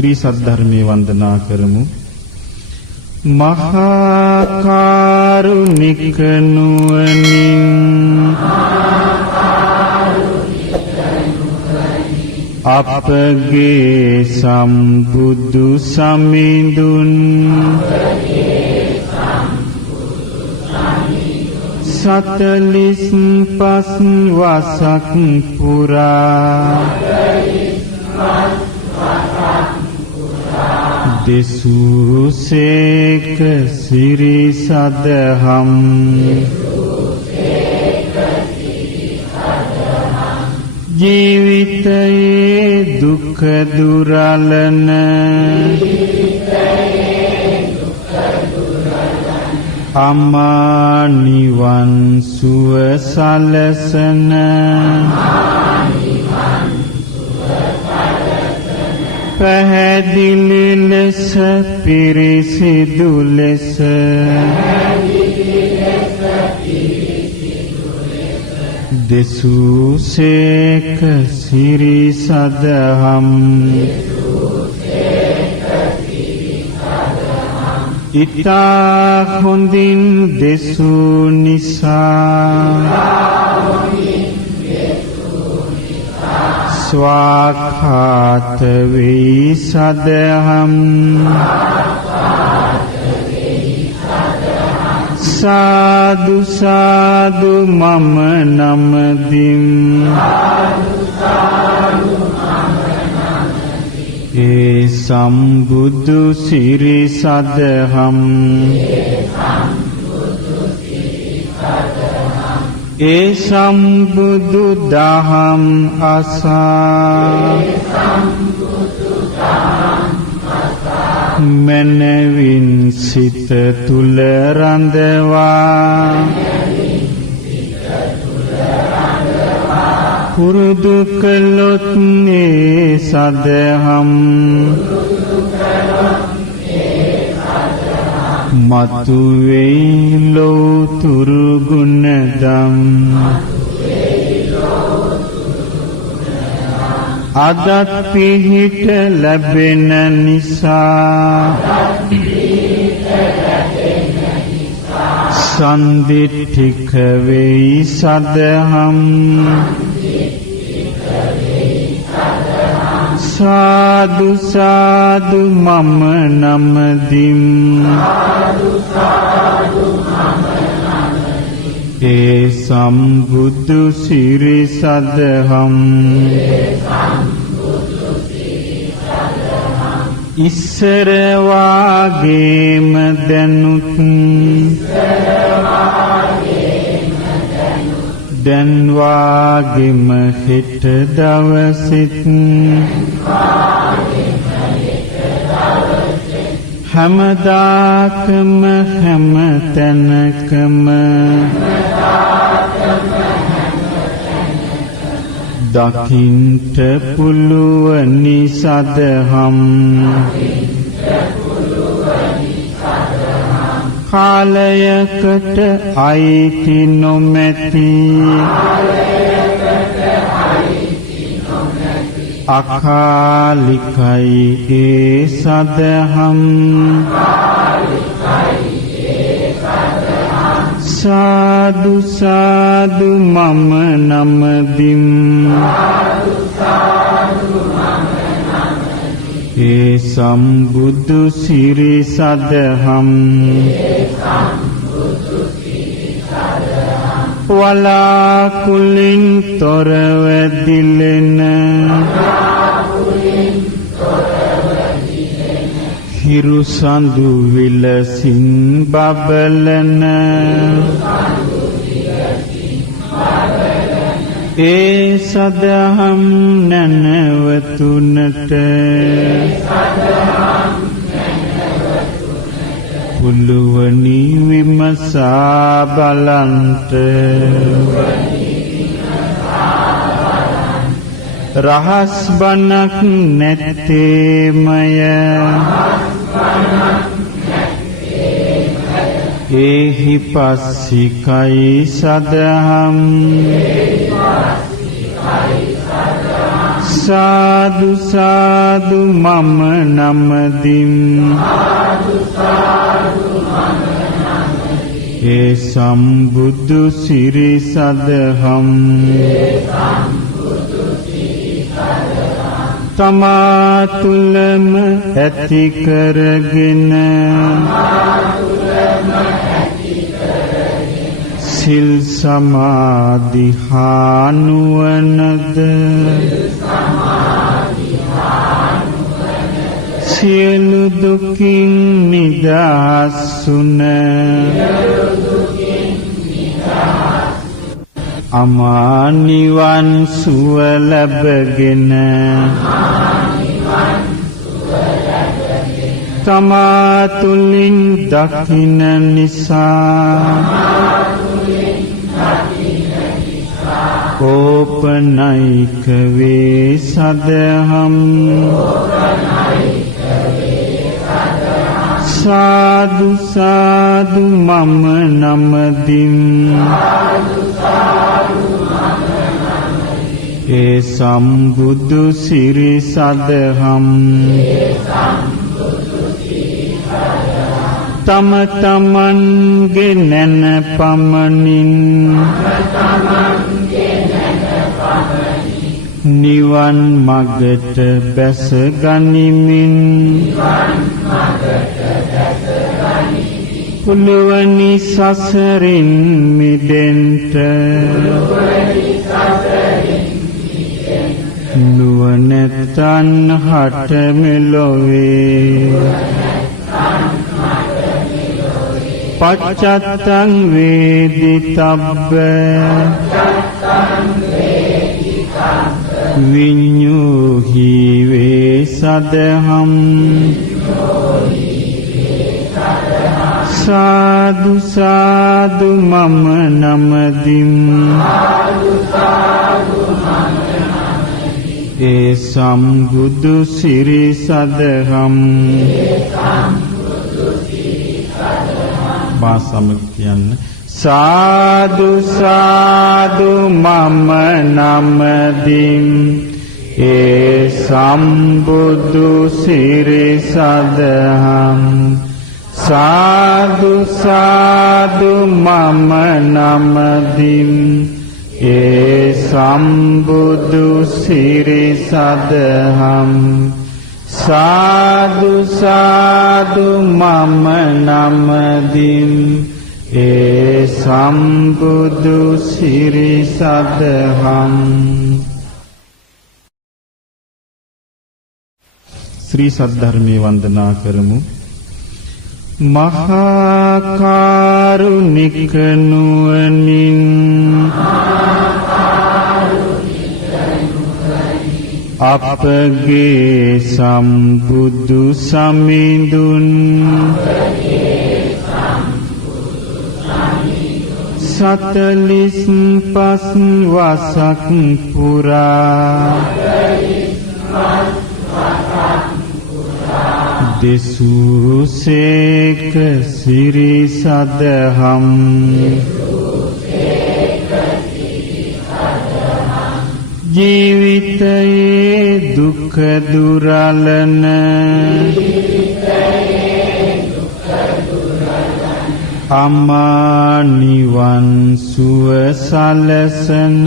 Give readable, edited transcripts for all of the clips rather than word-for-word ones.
ශ්‍රී සද්ධර්මයේ වන්දනා කරමු. මහා කරුණික නුවණින් අපගේ සම්බුදු සමිඳුන් සතලිස් පස් වසක් පුරා දෙසූසේක සිරි සදහම් ජීවිතයේ දුක දුරලන අමා නිවන් සුව සලසන පැහැදිලි ලෙස පිරිසිදු ලෙස දෙසූසේක සිරි සදහම් ඉතා හොඳින් දෙසූ නිසා ස්වාඛාත වෙයි සදහම් සාදු සාදු මම නමදින් ඒ සම්බුදු සිරි සදහම් ඒ සම්බුදු දහම් අසා මනවින් සිත තුල රඳවා පුරුදු කළොත් ඒ සදහම් මතු වෙයි ලෝතුරු ගුණදම් අදත් පිහිට ලැබෙන නිසා සන්දිට්ඨික වෙයි සදහම් සාදු සාදු මම නමදින් ඒ සම්බුදු සිරි සදහම් ඉස්සර වාගේම දැනුත් දැන් වාගේම හෙට දවසෙත් හැමදාකම හැම තැනකම දකින්ට පුළුවනි සදහම් කාලයකට අයිති නොමැති අකාලිකයි ඒ සදහම් සාදු සාදු මම නමදින් ඒ සම්බුදු සිරි සදහම් වලාකුලින් තොරව දිලෙන හිරු සඳු විලසින් බබලන ඒ සදහම් නැනවතුනට පුළුවනි විමසා බලන්ට රහස් බණක් නැත්තේමය ඒහි පස්සිකයි සදහම් සාදු සාදු මම නමදින් ඒ සම්බුදු සිරි සදහම් තමා තුලම ඇති කරගෙන සිල් සමාධි හානුවනද සියලු දුකින් නිදහස්ුන අමා නිවන් සුව ලැබගෙන තමා තුලින් දකින නිසා ඕපනයික වේ සදහම් සාදු සාදු මම නමදින් ඒ සම්බුදු සිරි සදහම් තම තමන්ගේ නැන පමණින් නිවන් මගට බැස ගනිමින් පුළුවනි සසරින් මිදෙන්ට නුවණැත්තන් හට මෙලොවේ පච්චත්තං වේදිතබ්බ විඤ්ඤුහි වේ සදහම් සාදු සාදු මම නමදින් ඒ සම්බුදු සිරි සදහම් බාසමක කියන්න සාදු සාදු මම නමදින් ඒ සම්බුදු සිරි සදහම් සාදු සාදු මම නමදින් ඒ සම්බුදු සිරි සදහම් සාදු සාදු මම නමදින් ඒ සම්බුදු සිරි සදහම් ශ්‍රී සද්ධර්මයේ වන්දනා කරමු මහා කරුණික නුවණින් අපගේ සම්බුදු සමිඳුන් සතලිස් පස් වසක් පුරා දෙසූසේක සිරි සදහම් ජීවිතයේ දුක දුරලන අමා නිවන් සුව සලසන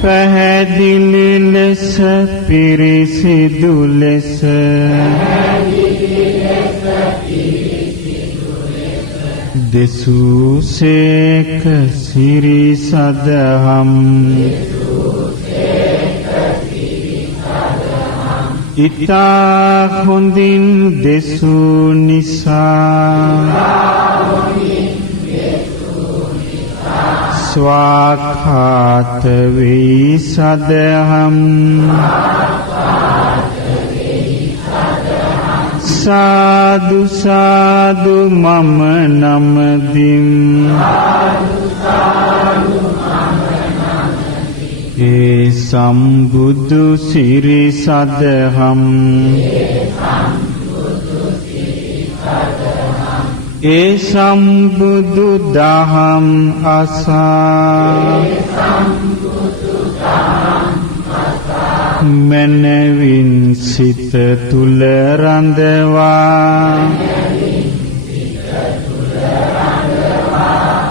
පැහැදිලි ලෙස පිරිසිදු ලෙස දෙසූසේක සිරි සදහම් ඉතා හොඳින් දෙසූ නිසා ස්වාඛාත වේ සදහම් සාදු සාදු මම නමදින් ඒ සම්බුදු සිරි සදහම් ඒ සම්බුදු දහම් අසා මනවින් සිත තුල රඳවා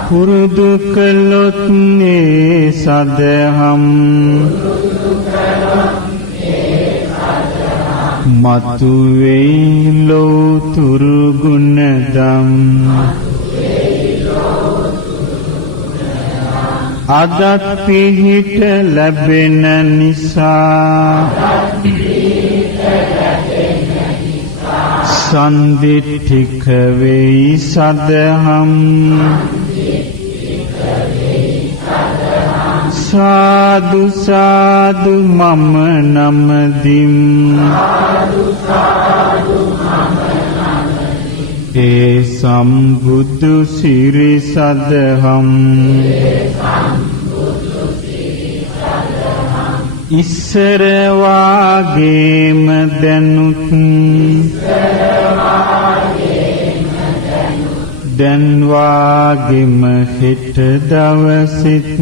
පුරුදු කළොත් ඒ සදහම් මතු වෙයි ලෝතුරු ගුණදම් අදත් පිහිට ලැබෙන නිසා සන්දිට්ඨික වෙයි සදහම් සාදු සාදු මම නමදිම් ඒ සම්බුදු සිරි සදහම් ඉස්සර වාගේම දැනුත් දැන් වාගේම හිට දවසිත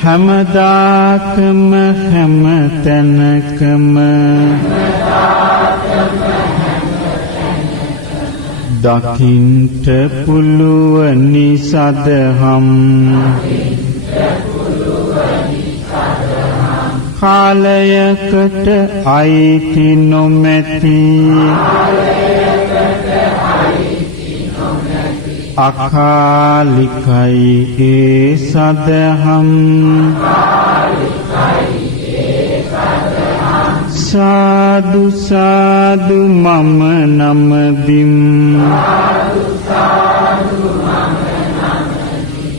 හැමදාකම හැම තැනකම දකින්ට පුළුවනි සදහම් කාලයකට අයිති නොමැති අකාලිකයි ඒ සදහම් සාදු සාදු මම නමදිම්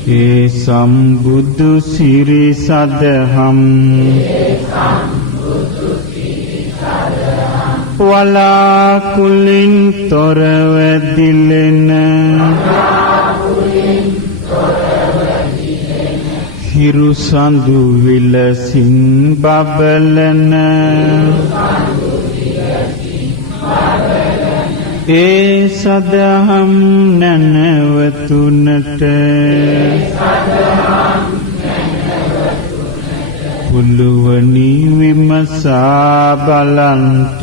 ඒ සම්බුදු සිරි සදහම් වලාකුලින් තොරව දිලෙන හිරු සඳු විලසින් බබලන ඒ සදහම් නැනවතුනට පුළුවනි විමසා බලන්ට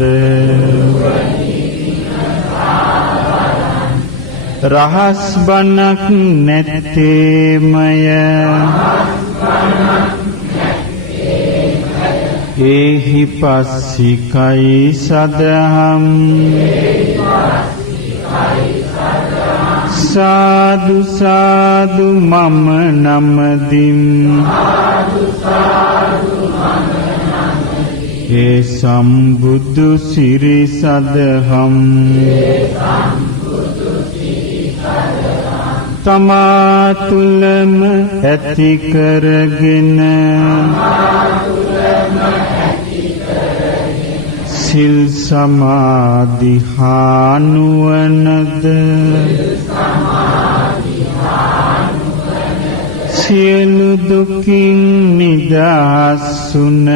රහස් බණක් නැත්තේමය ඒහි පස්සිකයි සදහම් සාදු සාදු මම නමදිම් ඒ සම්බුදු සිරි සදහම් තමා තුලම ඇති කරගෙන සිල් සමාධි හා නුවණද සියලු දුකින් නිදහස්ුන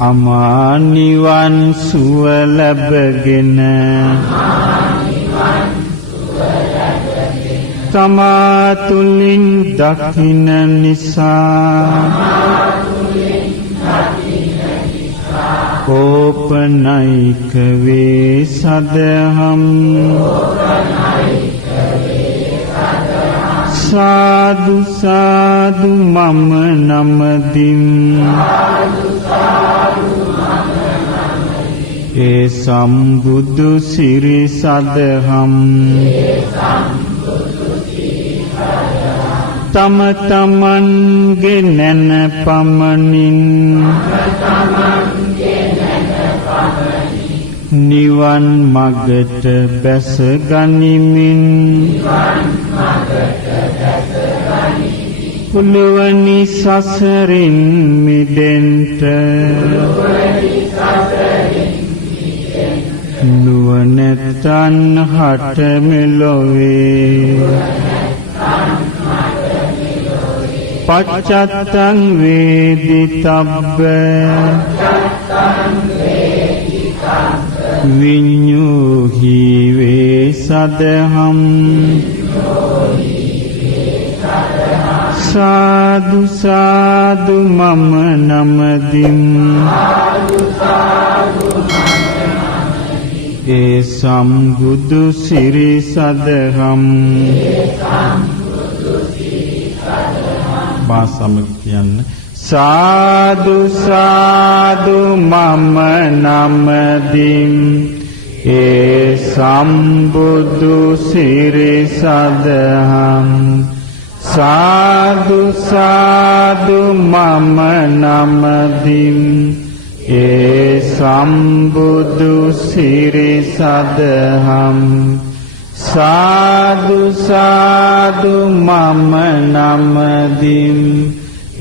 අමා නිවන් සුව ලැබගෙන තමා තුලින් දකින්න නිසා ඕපනයික වේ සදහම් සාදු සාදු මම නමදිම් ඒ සම්බුදු සිරි සදහම් තම තමන්ගේ නැන පමණින් නිවන් මගට බැස ගනිමින් පුළුවනි සසරින් මිදෙන්ට නුවණැත්තන් හට මෙලොවේ පච්චත්තං වේදිතබ්බ විඤ්ඤූහි වේසදහම් සාදු සාදු මම නමදිම් ඒ සම්බුදු සිරි සදහම් බාසම කියන්න සාදු සාදු මම නමදිම් ඒ සම්බුදු සිරි සදහම් සාදු සාදු මම නමදිම් ඒ සම්බුදු සිරි සදහම් සාදු සාදු මම නමදිම්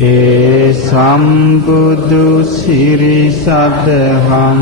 ඒ සම්බුදු සිරි සදහම්